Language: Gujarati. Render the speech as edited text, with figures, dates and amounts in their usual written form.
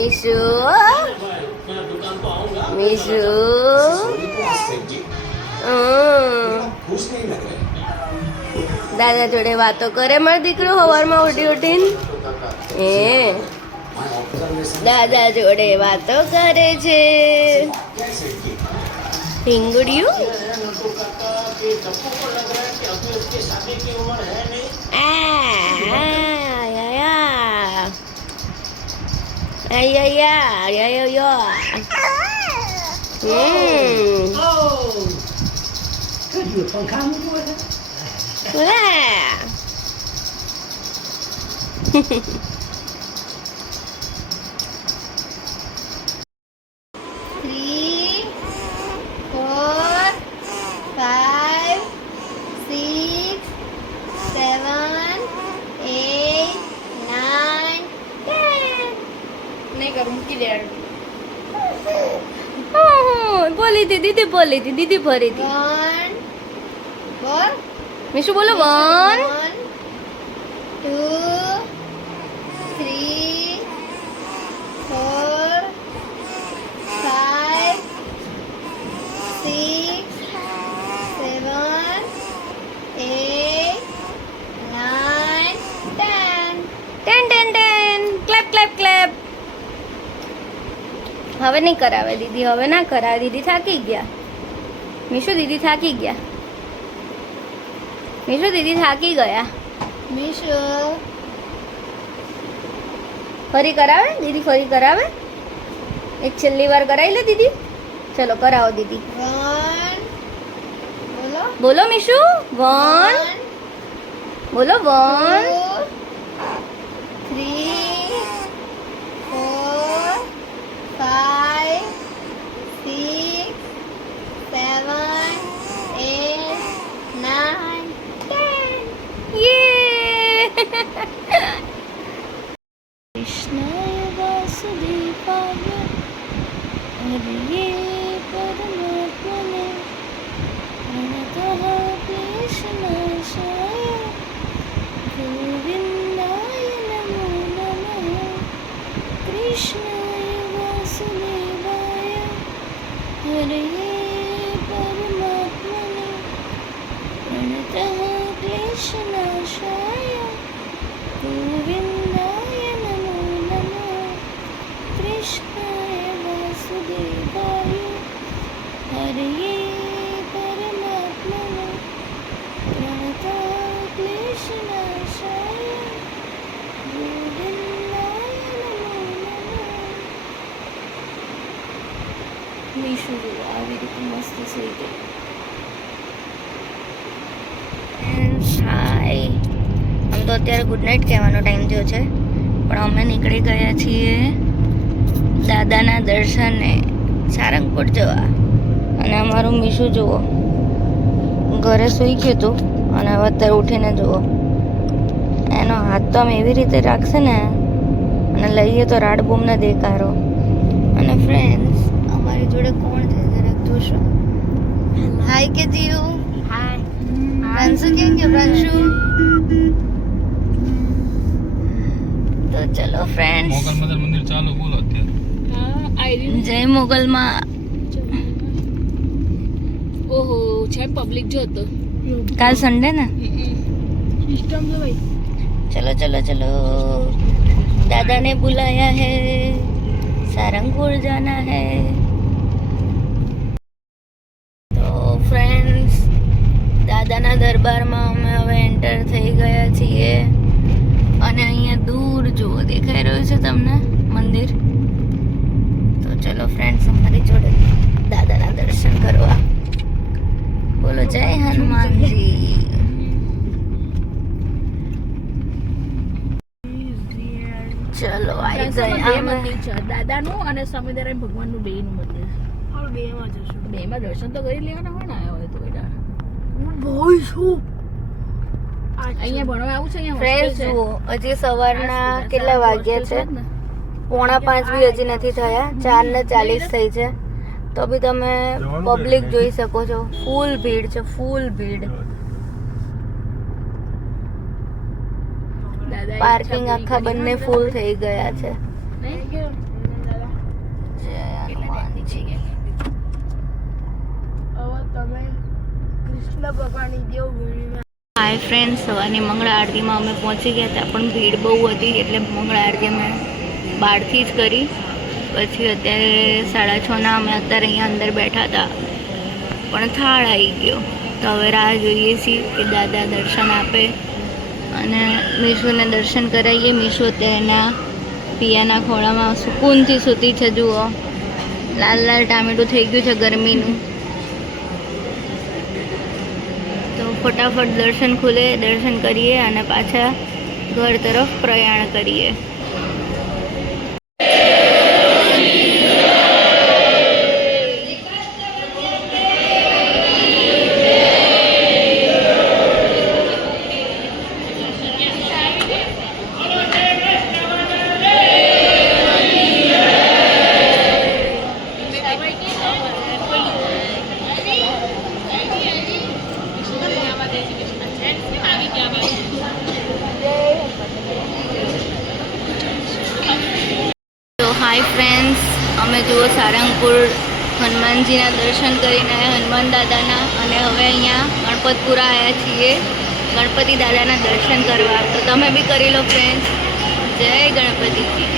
मीशू मीशू दादा जोड़े वातो करे मार दीकरो हवार में उठी उठीने दादा जोड़े वातो करे छे ढींगुड़ियों बोली थी दीदी भरी थी मीशू बोलो 1 2 3 4 5 6 7 8 9 10 क्लैप હવે નહીં કરાવે દીદી હવે ના કરાવે દીદી થાકી ગયા મીશુ દીદી થાકી ગયા મીશુ દીદી થાકી ગયા મીશુ ફરી કરાવે દીદી ફરી કરાવે એક છેલ્લી વાર કરાવી લે દીદી ચલો કરાવો દીદી 1 બોલો મીશુ 1 બોલો 1 3 5 6 7 8 9 10 ये कृष्णाय वासुदेवाय हरये परमात्मने प्रणतः क्लेशनाशाय गोविन्दाय नमो नमः कृष्णाय वासुदेवाय हरये परमात्मने प्रणतः क्लेशनाशाय गोविन्दाय नमो नमः कृष्णाय वासुदेवाय हरये परमात्मने प्रणतः क्लेशनाशाय गोविन्दाय नमो नमः मीशू આવી રીતે મસ્ત સુઈ ગઈ હાય આમ તો અત્યારે ગુડ નાઇટ કહેવાનો ટાઈમ થયો છે પણ અમે નીકળી ગયા છીએ દાદાના દર્શને સારંગપુર જવા અને અમારું મીશુ જુઓ ઘરે સૂઈ ગયું હતું અને હવે અત્યારે ઉઠીને જુઓ એનો હાથ તો આમ એવી રીતે રાખશે ને અને લઈએ તો રાડ બૂમને દેખારો અને ફ્રેન્ડ્સ અમારી જોડે કોણ છે જરાક જોશો હાય કે જીવ હાય પ્રાંશુ કેમ કે પ્રાંશુ તો ચલો ફ્રેન્ડ્સ મોગલ મંદિર ચાલુ બોલો અત્યારે જય મોગલમાં ઓહો છે પબ્લિક જો તો કાલ સંડે ને સિસ્ટમ જો ભાઈ चलो चलो चलो दादा ने बुलाया है सारंगपुर जाना है तो फ्रेंड्स દાદાના દરબારમાં અમે હવે એન્ટર થઈ ગયા છીએ અને અહીંયા દૂર જુઓ દેખાઈ રહ્યું છે તમને મંદિર તો ચલો ફ્રેન્ડ્સ અમારી જોડે દાદાના દર્શન કરવા બોલો જય હનુમાનજી ચલો આવી ગયા મંદિર છે દાદાનું અને સ્વામિનારાયણ ભગવાનનું બેયનું મંદિર આપણે બેમાં જશું બેમાં દર્શન તો કરી લેવાના હોય ને આયા હોય તો બેટા બોય શું અહીંયા ભણવા આવું છે અહીંયા ફ્રેન્ડ્સ જુઓ હજી સવારના કેટલા વાગ્યા છે 4:45 બી હજી નથી થયા 4:40 થઈ છે તો બી તમે પબ્લિક જોઈ શકો છો ફૂલ ભીડ છે ફૂલ ભીડ પાર્કિંગ આખા બંને ફૂલ થઈ ગયા છે જય હનુમાનજી. હાય ફ્રેન્ડ, સવારની મંગળા આરતીમાં અમે પહોંચી ગયા હતા, પણ ભીડ બહુ હતી એટલે મંગળા આરતી અમે બહારથી જ કરી. પછી અત્યારે 6:30 અમે અત્યારે અહીંયા અંદર બેઠા હતા, પણ થાળ આવી ગયો. તો હવે રાહ જોઈએ છીએ કે દાદા દર્શન આપે અને મીશુને દર્શન કરાવીએ. મીશુ અત્યારે એના પિયાના ખોળામાં સુકૂનથી સૂતી છે. જુઓ, લાલ લાલ ટામેટું થઈ ગયું છે ગરમીનું. તો ફટાફટ દર્શન ખુલે, દર્શન કરીએ અને પાછા ઘર તરફ પ્રયાણ કરીએ. તો હાય ફ્રેન્ડ્સ, અમે જુઓ સારંગપુર હનુમાનજીના દર્શન કરીને આવ્યા, હનુમાન દાદાના. અને હવે અહીંયા ગણપતપુરા આવ્યા છીએ ગણપતિ દાદાના દર્શન કરવા. તો તમે બી કરી લો ફ્રેન્ડ્સ. જય ગણપતિજી.